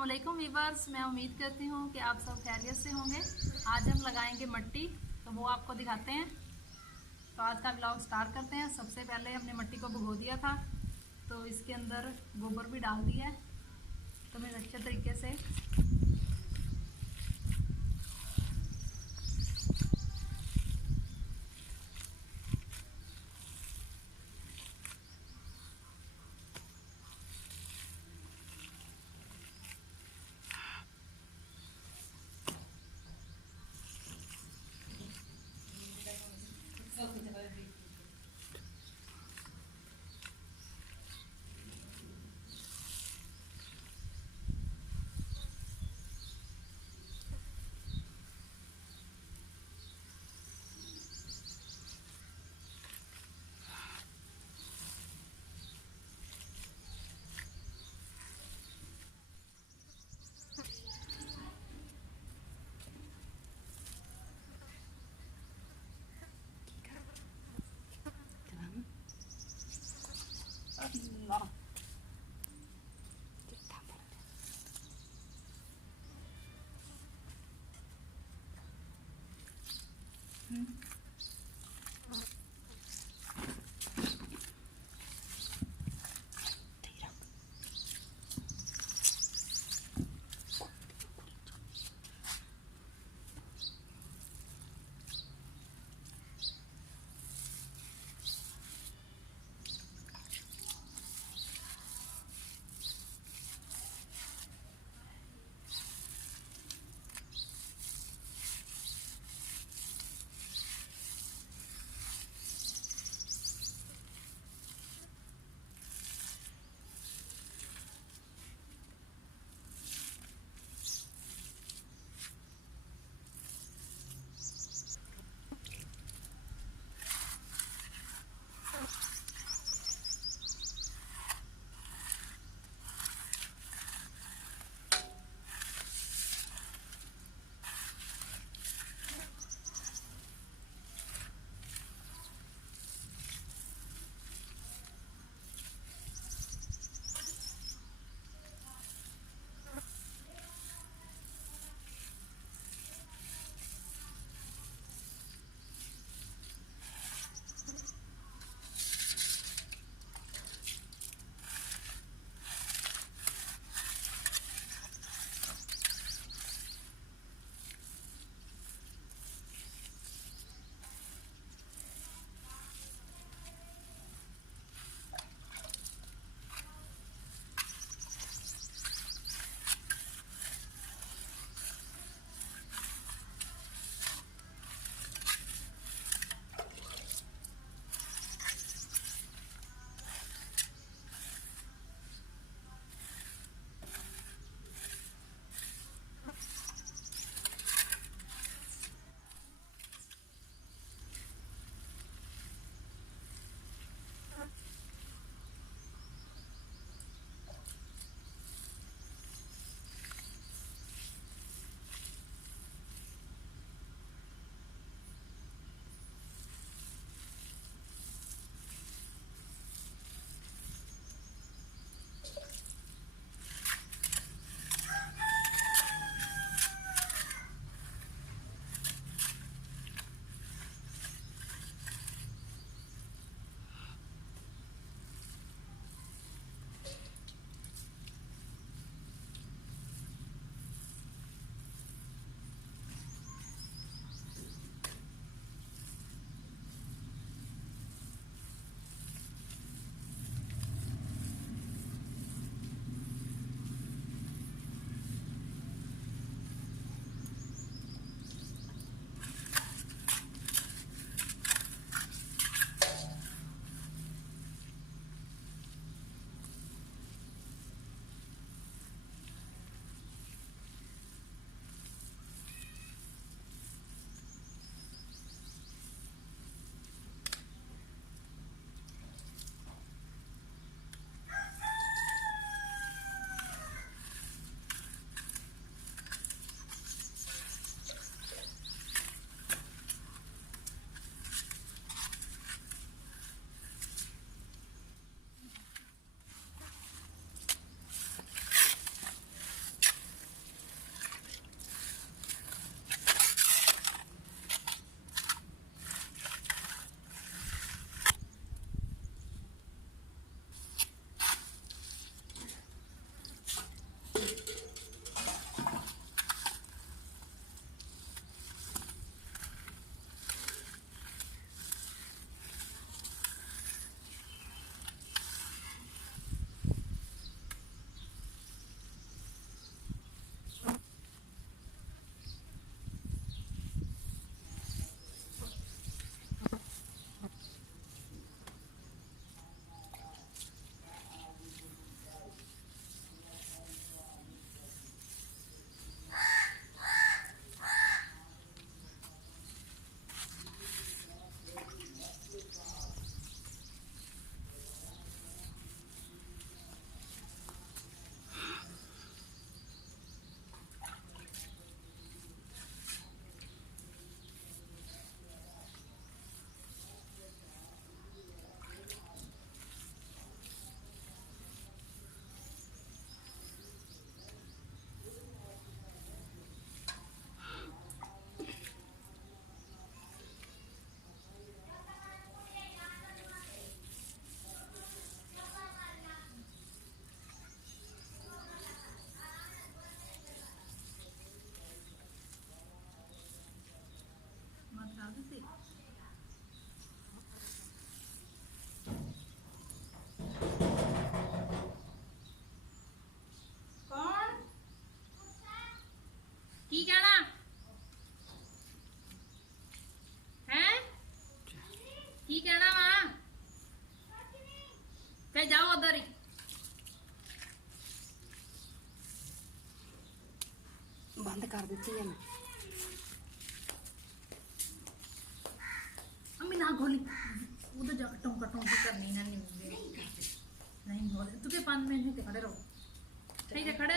अस्सलामुअलैकुम वीवर्स, मैं उम्मीद करती हूँ कि आप सब खैरियत से होंगे। आज हम लगाएंगे मट्टी, तो वो आपको दिखाते हैं। तो आज का ब्लॉग स्टार्ट करते हैं। सबसे पहले हमने मट्टी को भिगो दिया था, तो इसके अंदर गोबर भी डाल दिया है। तो मैं अच्छे तरीके से बंद कर देती है मैं। अम्मी ना खोली वो तो कटों कटों की करनी ना नहीं बोले तुझे 5 मिनट के खड़े रहो ठीक है खड़े